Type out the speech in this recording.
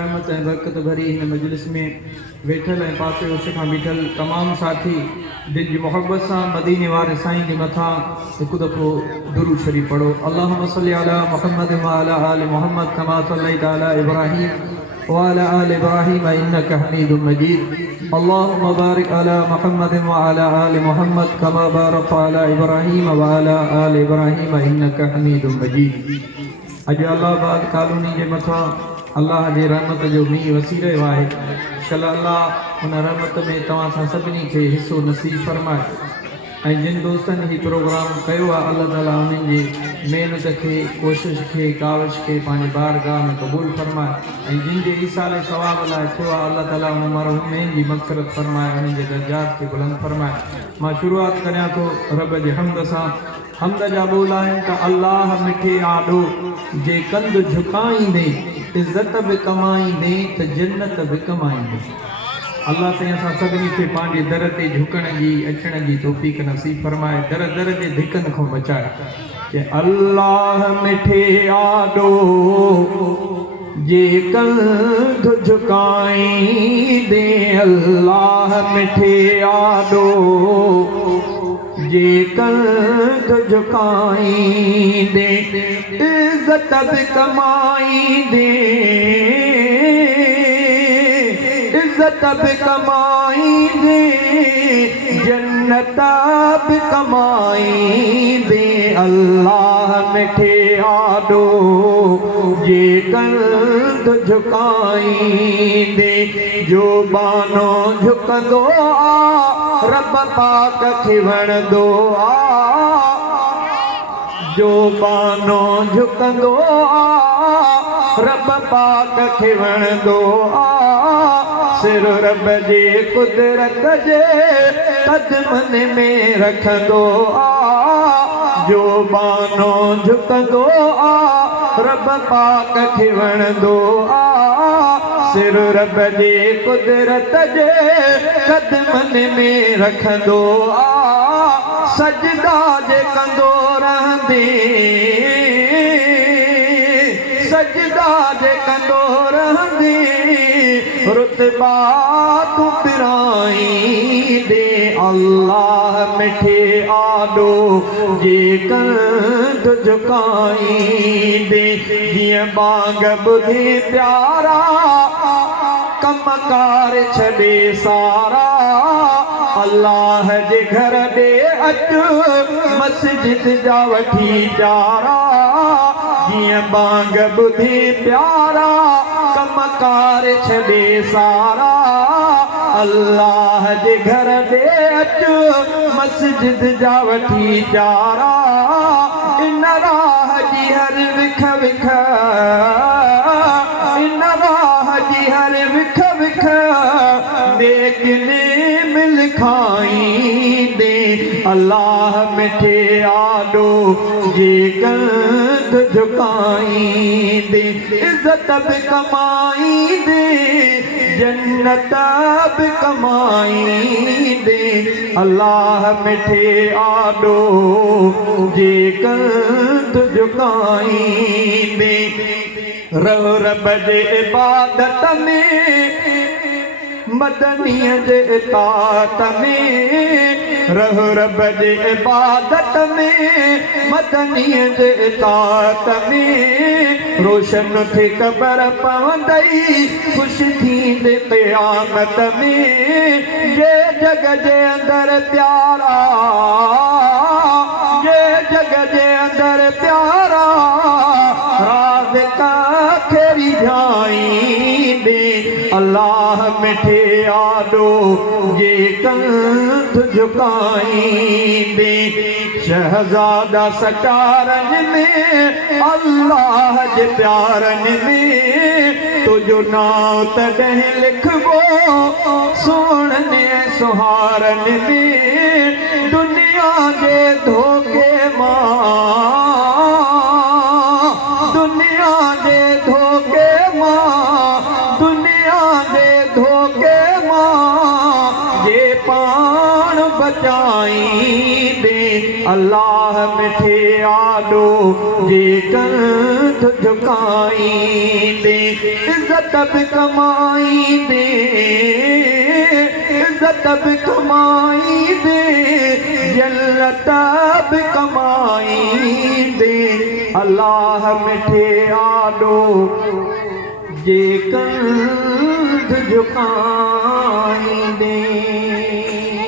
रहमत ऐं बरकत भरी हिन मजलिस में वेठल ऐं पासे उस खां बीठल तमाम साथी दिल जी मोहब्बत सां मदीने वारे साईं जे मथां हिकु दफ़ो दुरूद शरीफ़ पढ़ो। अल्लाहुम्मा सल्ली अला मुहम्मद व अला आलि मुहम्मद कमा सल्लैता अला इब्राहीम व अला आलि इब्राहीम इन्नका हमीदुम मजीद। अल्लाहुम्मा बारिक अला मुहम्मद व अला आलि मुहम्मद कमा बारकता अला इब्राहीम व अला आलि इब्राहीम इन्नका हमीदुम मजीद। अॼु अल्लाहबाद कॉलोनी जे मथां अल्लाह जे रहमत जो मींहुं वसी रहियो आहे। इंशाअल्लाह अल्लाह हुन रहमत में तव्हां सां सभिनी खे हिसो नसीब फरमाए ऐं जिन दोस्तनि हीउ प्रोग्राम कयो आहे अल्लाह ताला उन्हनि जी महिनत खे, कोशिश खे, काविश खे पंहिंजी बारगाह में क़बूल फरमाए ऐं जिन जे ईसाले सवाब लाइ थियो आहे अल्लाह ताला उन मरहूमनि जी मग़फ़िरत फरमाए, उन्हनि जे दर्जात खे बुलंद फरमाए। मां शुरूआत करियां थो रब जे हमद सां। हमद जा बोल आहिनि त अल्लाह मिठे आॾो जे कंध झुकाईंदे इज़त बि कमाईंदे त जन्नत बि कमाईंदे। अल्लाह ते असां सभिनी खे पंहिंजे दर ते झुकण जी, अचण जी तौफ़ीक़ नसीब फरमाए, दर दर जे धिकनि खां बचाए। कि अल्लाह मिठे आॾो जे कंध झुकाईंदे, अल्लाह मिठे आॾो जे कंध झुकाईंदे इज़त बि कमाईंदे, इज़त बि कमाईंदे जन्नत बि कमाईंदे। अल्लाह मिठे आॾो जे कंध झुकाईंदे, जो बानो झुकंदो आ रब पाक खे वणंदो आ, जो बानो झुकंदो आ रब पाक खे वणंदो आ। सिर रब जे कुदरत जे कदमनि में रखंदो आ, जो बानो झुकंदो आ रब पाक खे वणंदो आ। सिर रब जे कुदरत जे कदमनि में रखंदो आ, सजदा जे कंदो रहंदे, सजदा जे कंदो रहंदे रुतबा तूं पिराईंदे। अल्लाह मिठे आॾो जे कंध झुकाईंदे, जीअं बांग ॿुधी प्यारा कमकार छॾे सारा, अल्लाह जे घर ॾे अचु मस्जिद जा वठी चारा। जीअं बांग ॿुधी प्यारा कमकार छॾे सारा, अल्लाह जे घर ॾे अचु मस्जिद जा वठी चारा। इन राह जी हर विख विख, इन राह जी हर विख विख नेकिने मिल खाईंदे। अल्लाह मिठे आॾो जे कंध झुकाईंदे, इज़त बि कमाईंदे जन्नत बि कमाईंदे। अल्लाह मिठे आॾो जे कंध झुकाईंदे, रहो रब जे इबादत में मदनीअ जे इताअत में, रहो रब जे इबादत में मदनीअ जे इताअत में। रोशन थे क़बर पवंदई ख़ुशि थींदे क़यामत में, जे जग जे अंदरि प्यारा, जे जग जे अंदरि प्यारा राज़िक़ खे रिझाईंदे। अल्लाह मिठे आॾो जे कंध झुकाईंदे, शहज़ादा सकारनि में अल्लाह जे प्यारनि में, तुंहिंजो नाम तॾहिं लिखबो सोणनि सुहारनि में। दुनिया जे धोखे मां, दुनिया जे धोखे मां, दुनिया जे धोखे मां जे पाण बचाईंदे। अल्लाह मिठे आडो जे कंध झुकाईंदे इज्जत बि कमाईंदे इज्जत बि कमाईंदे जन्नत बि कमाईंदे अल्लाह मिठे आडो जे कंध झुकाईंदे।